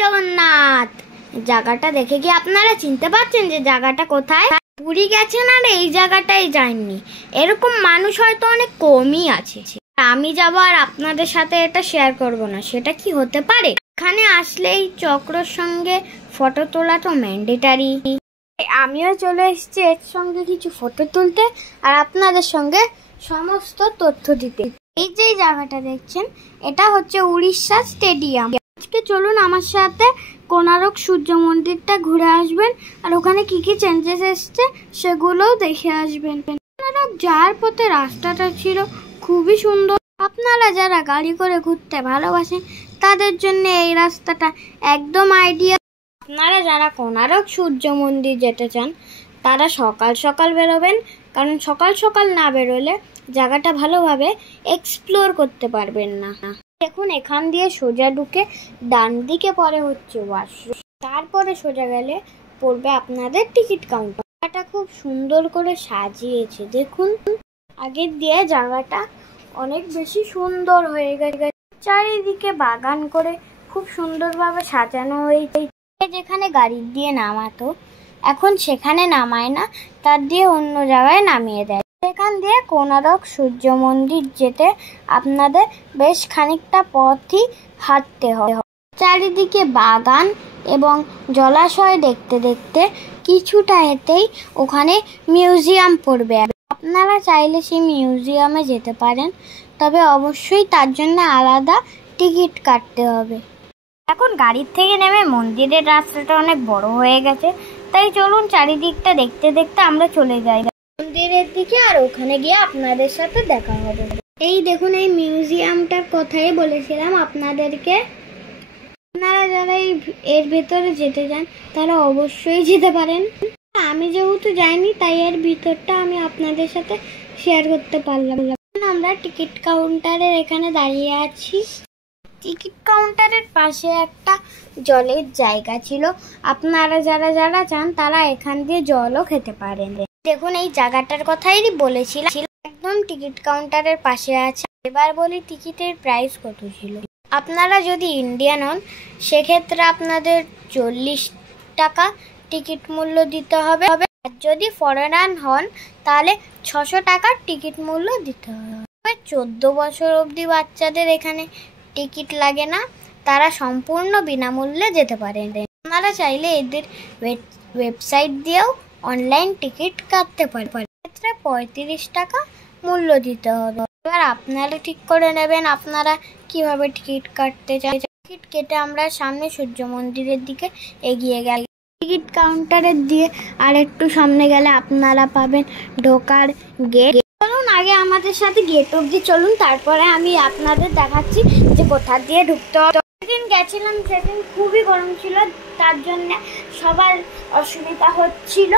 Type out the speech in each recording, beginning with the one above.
জগন্নাথ। জায়গাটা দেখে কি আপনারা চিনতে পারছেন যে জায়গাটা কোথায়? পুরী গেছেন আর এই জায়গাটায় যাননি, এরকম মানুষ হয়তো অনেক কমই আছে। আমি যাবো আর আপনাদের সাথে এটা শেয়ার করব না, সেটা কি হতে পারে? এখানে আসলে এই চক্রর সঙ্গে ফটো তোলা তো ম্যান্ডেটারি। আমিও চলে এসেছি এর সঙ্গে কিছু ফটো তুলতে আর আপনাদের সঙ্গে সমস্ত তথ্য দিতে। এই যে জায়গাটা দেখছেন, এটা হচ্ছে উড়িষ্যা স্টেডিয়াম। আজকে চলুন আমার সাথে কোণারক সূর্য মন্দিরটা ঘুরে আসবেন আর ওখানে কি কি চেঞ্জেস এসছে সেগুলোও দেখে আসবেন। কোণারক যাওয়ার পথে রাস্তাটা ছিল খুবই সুন্দর। আপনারা যারা গাড়ি করে ঘুরতে ভালোবাসেন তাদের জন্য এই রাস্তাটা একদম আইডিয়া। আপনারা যারা কোণারক সূর্য মন্দির যেতে চান তারা সকাল সকাল বেরোবেন, কারণ সকাল সকাল না বেরোলে জায়গাটা ভালোভাবে এক্সপ্লোর করতে পারবেন না। দেখুন, এখান দিয়ে সোজা ঢুকে ডান দিকে পরে হচ্ছে ওয়াশরুম, তারপরে সোজা গেলে পড়বে আপনাদের টিকিট কাউন্টার। জায়গাটা খুব সুন্দর করে সাজিয়েছে, দেখুন আগের দিয়ে জায়গাটা অনেক বেশি সুন্দর হয়ে গেছে। চারিদিকে বাগান করে খুব সুন্দরভাবে সাজানো হয়েছে। যেখানে গাড়ি দিয়ে নামাতো এখন সেখানে নামায় না, তার দিয়ে অন্য জায়গায় নামিয়ে দেয়। সেখান দিয়ে কোণারক সূর্য মন্দির যেতে আপনাদের বেশ খানিকটা পথই হাঁটতে হবে। চারিদিকে বাগান এবং জলাশয় দেখতে দেখতে কিছুটা হেঁটেই ওখানে মিউজিয়াম পড়বে। আপনারা চাইলে সেই মিউজিয়ামে যেতে পারেন, তবে অবশ্যই তার জন্য আলাদা টিকিট কাটতে হবে। এখন গাড়ির থেকে নেমে মন্দিরের রাস্তাটা অনেক বড় হয়ে গেছে, তাই চলুন চারিদিকটা দেখতে দেখতে আমরা চলে যাই মন্দিরের দিকে, আর ওখানে গিয়ে আপনাদের সাথে দেখা হবে। এই দেখুন, এই মিউজিয়ামটার কথাই বলেছিলাম আপনাদেরকে। আপনারা যারা এর ভেতরে যেতে চান তারা অবশ্যই যেতে পারেন। আমি যেহেতু যাইনি তাই এর ভিতরটা আমি আপনাদের সাথে শেয়ার করতে পারলাম। আমরা টিকিট কাউন্টারের এখানে দাঁড়িয়ে আছি। টিকিট কাউন্টারের পাশে একটা জলের জায়গা ছিল, আপনারা যারা যারা চান তারা এখান দিয়ে জলও খেতে পারেন। দেখুন, এই জায়গাটার কথাই বলেছিলাম, একদম টিকিট কাউন্টারের পাশে আছে। এবার বলি টিকিটের প্রাইস কত ছিল। আপনারা যদি ইন্ডিয়ান হন সেক্ষেত্রে আপনাদের 40 টাকা টিকিট মূল্য দিতে হবে, আর যদি ফরেনার হন তাহলে 600 টাকার টিকিট মূল্য দিতে হবে। 14 বছর অবধি বাচ্চাদের এখানে টিকিট লাগে না, তারা সম্পূর্ণ বিনামূল্যে যেতে পারেন। আপনারা চাইলে এদের ওয়েবসাইট দিয়েও অনলাইন টিকিট কাটতে পারেন। ক্ষেত্রে 35 টাকা মূল্য দিতে হবে। এবার আপনারা ঠিক করে নেবেন আপনারা কিভাবে টিকিট কাটতে চান। টিকিট কেটে আমরা সামনে সূর্য মন্দিরের দিকে এগিয়ে গেল। টিকিট কাউন্টারের দিয়ে আর একটু সামনে গেলে আপনারা পাবেন ঢোকার গেট। চলুন আগে আমাদের সাথে গেট অবধি চলুন, তারপরে আমি আপনাদের দেখাচ্ছি যে কোথা দিয়ে ঢুকতে হবে। সেদিন গেছিলাম, সেদিন খুবই গরম ছিল, তার জন্য সবার অসুবিধা হচ্ছিল।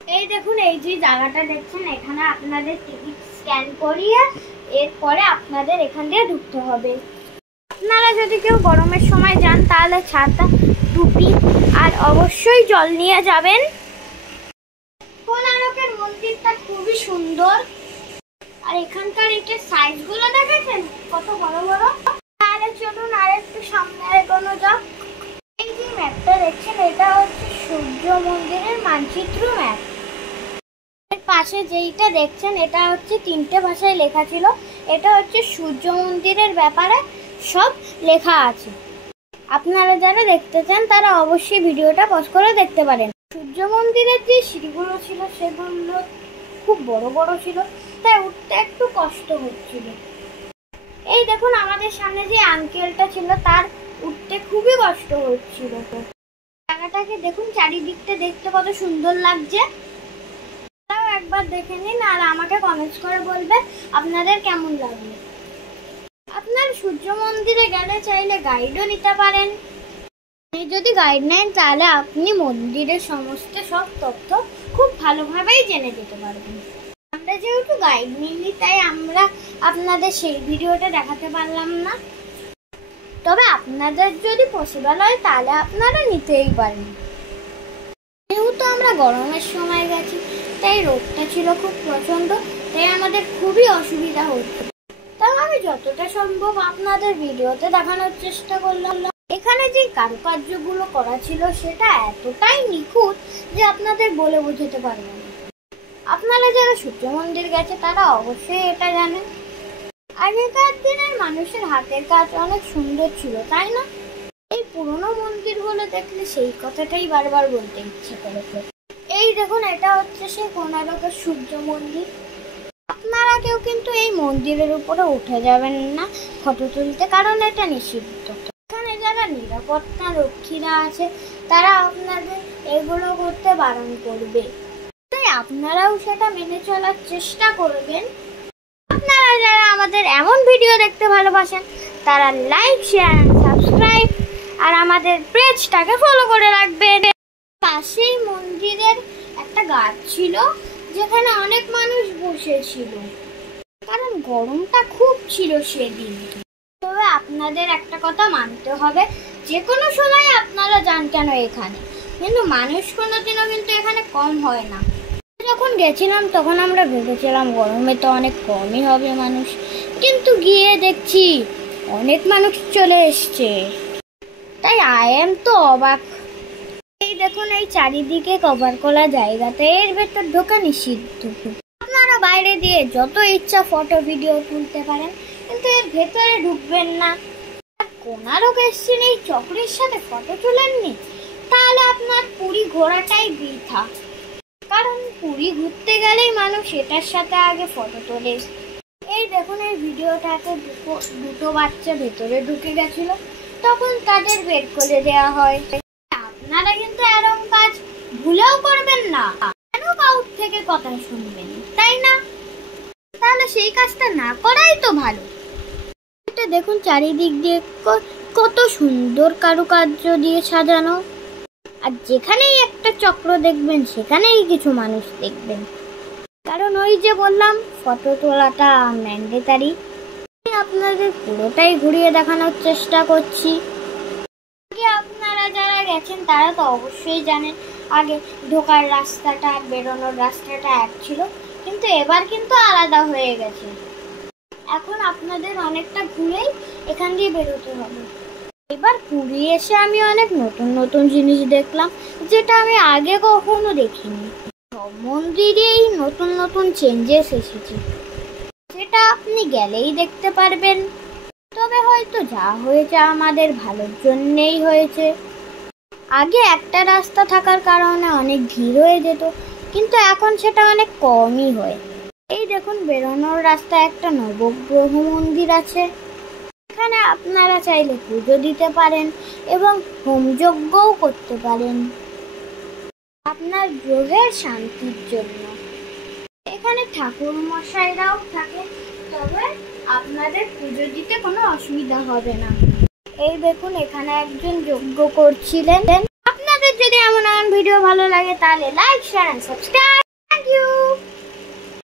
এই দেখুন, এই যে জায়গাটা দেখছেন, এখানে আপনাদের টিকিট স্ক্যান করিয়ে এরপরে আপনাদের এখান দিয়ে ঢুকতে হবে। আপনারা যদি কেউ গরমের সময় যান তাহলে ছাতা, টুপি আর অবশ্যই জল নিয়ে যাবেন। কোণারকের মন্দিরটা খুবই সুন্দর, আর এখানকার এটার সাইজগুলো দেখেছেন কত বড় বড়। তাহলে চলুন আর একটু সামনে এগোনো যাক। এই যে ম্যাপটা দেখছেন, এটা হচ্ছে সূর্য মন্দিরের মানচিত্র ম্যাপ। এর পাশে যেইটা দেখছেন এটা হচ্ছে 3টে ভাষায় লেখা ছিল। এটা হচ্ছে সূর্য মন্দিরের ব্যাপারে সব লেখা আছে। আপনারা যারা দেখতে চান তারা অবশ্যই ভিডিওটা পজ করে দেখতে পারেন। সূর্য মন্দিরের যে সিঁড়িগুলো ছিল সেগুলো খুব বড় বড় ছিল, তাই উঠতে একটু কষ্ট হচ্ছিল। এই দেখুন, আমাদের সামনে যে আঙ্কেলটা ছিল তার উঠতে খুবই কষ্ট হচ্ছিল। জায়গাটাকে দেখুন, চারিদিকটা দেখতে কত সুন্দর লাগছে। একবার দেখে নিন আর আমাকে কমেন্টস করে বলবেন আপনাদের কেমন লাগলো। আপনার সূর্য মন্দিরে গেলে চাইলে গাইডও নিতে পারেন। যদি গাইড নেন তাহলে আপনি মন্দিরের সমস্ত সব তথ্য খুব ভালোভাবেই জেনে যেতে পারবেন। আমরা যেহেতু গাইড নিইনি তাই আমরা আপনাদের সেই ভিডিওটা দেখাতে পারলাম না, তবে আপনাদের যদি পসিবল হয় তাহলে আপনারা নিতেই পারেন। যেহেতু আমরা গরমের সময় গেছি তাই রোদটা ছিল খুব প্রচন্ড, তাই আমাদের খুবই অসুবিধা হচ্ছে। তাও আমি যতটা সম্ভব আপনাদের ভিডিওতে দেখানোর চেষ্টা করলাম। এখানে যে কারুকার্যগুলো করা ছিল সেটা এতটাই নিখুঁত যে আপনাদের বলে বোঝাতে পারবো না। আপনারা যারা সূর্য মন্দির গেছে তারা অবশ্যই এটা জানেন। আগেকার দিনের মানুষের হাতের কাজ অনেক সুন্দর ছিল, তাই না? এই পুরনো মন্দিরগুলো দেখলে সেই কথাটাই বারবার বলতে ইচ্ছে করে। এই দেখুন, এটা হচ্ছে সেই কোণারকের সূর্য মন্দির। আপনারা কেউ কিন্তু এই মন্দিরের উপরে উঠে যাবেন না ফটো তুলতে, কারণ এটা নিষিদ্ধ। এখানে যারা নিরাপত্তা রক্ষীরা আছে তারা আপনাদের এগুলো করতে বারণ করবে, তাই আপনারাও সেটা মেনে চলার চেষ্টা করবেন। আপনারা যারা আমাদের এমন ভিডিও দেখতে ভালোবাসেন তারা লাইক, শেয়ার, সাবস্ক্রাইব আর আমাদের পেজটাকে ফলো করে রাখবেন। পাশেই মন্দিরের একটা গাছ ছিল যেখানে অনেক মানুষ বসেছিল, কারণ গরমটা খুব ছিল সেদিন। তবে আপনাদের একটা কথা মানতে হবে, যে কোনো সময় আপনারা যান কেন এখানে, কিন্তু মানুষ কোনোদিনও কিন্তু এখানে কম হয় না। যখন গেছিলাম তখন আমরা ভেবেছিলাম গরমে তো অনেক কমই হবে মানুষ, কিন্তু গিয়ে দেখছি অনেক মানুষ চলে এসছে, তাই আই এম তো অবাক। এই দেখুন, এই চারিদিকে কভার করা জায়গাতে এর ভেতর ঢোকা নিষিদ্ধ। আপনারা বাইরে দিয়ে যত ইচ্ছা ফটো ভিডিও তুলতে পারেন, কিন্তু এর ভেতরে ঢুকবেন না। কোণারক এসছেন এই চক্রের সাথে ফটো তুলেননি, তাহলে আপনার পুরী ঘোরাটাই বৃথা। কারণ পুরী ঘুরতে গেলেই মানুষ এটার সাথে আগে ফটো তোলে। এই দেখুন, এই ভিডিওটাতে দুটো বাচ্চা ভেতরে ঢুকে গেছিল, তখন তাদের বের করে দেওয়া হয়। আপনারা কিন্তু এরকম কাজ ভুলেও করবেন না। কেন কাউর থেকে কথা শুনবেন, তাই না? তাহলে সেই কাজটা না করাই তো ভালো। এটা দেখুন, চারিদিক দিয়ে কত সুন্দর কারুকার্য দিয়ে সাজানো, আর যেখানেই একটা চক্র দেখবেন সেখানেই কিছু মানুষ দেখবেন। কারণ ওই যে বললাম, ফটো তোলাটা ম্যান্ডেটারি। আপনাদের পুরোটাই ঘুরিয়ে দেখানোর চেষ্টা করছি। আগে আপনারা যারা গেছেন তারা তো অবশ্যই জানেন, আগে ঢোকার রাস্তাটা আর বেরোনোর রাস্তাটা এক ছিল, কিন্তু এবার কিন্তু আলাদা হয়ে গেছে। এখন আপনাদের অনেকটা ঘুরেই এখান দিয়ে বেরোতে হবে। এবার পুরী এসে আমি অনেক নতুন নতুন জিনিস দেখলাম, যেটা আমি আগে কখনো দেখিনি। সব মন্দিরেই নতুন নতুন চেঞ্জেস এসেছে, সেটা আপনি গেলেই দেখতে পারবেন। তবে হয়তো যা হয়েছে আমাদের ভালোর জন্যেই হয়েছে। আগে একটা রাস্তা থাকার কারণে অনেক ভিড় হয়ে যেত, কিন্তু এখন সেটা অনেক কমই হয়। এই দেখুন, বেরোনোর রাস্তায় একটা নবগ্রহ মন্দির আছে। এখানে আপনারা চাইলে পুজো দিতে পারেন এবং হোমযজ্ঞও করতে পারেন আপনার গ্রহের শান্তির জন্য। এখানে ঠাকুর মশাইরাও থাকে, তবে আপনাদের পুজো দিতে কোনো অসুবিধা হবে না। এই দেখুন, এখানে একজন যজ্ঞ করছিলেন। আপনাদের যদি এমন ভিডিও ভালো লাগে তাহলে like, share, subscribe. Thank you.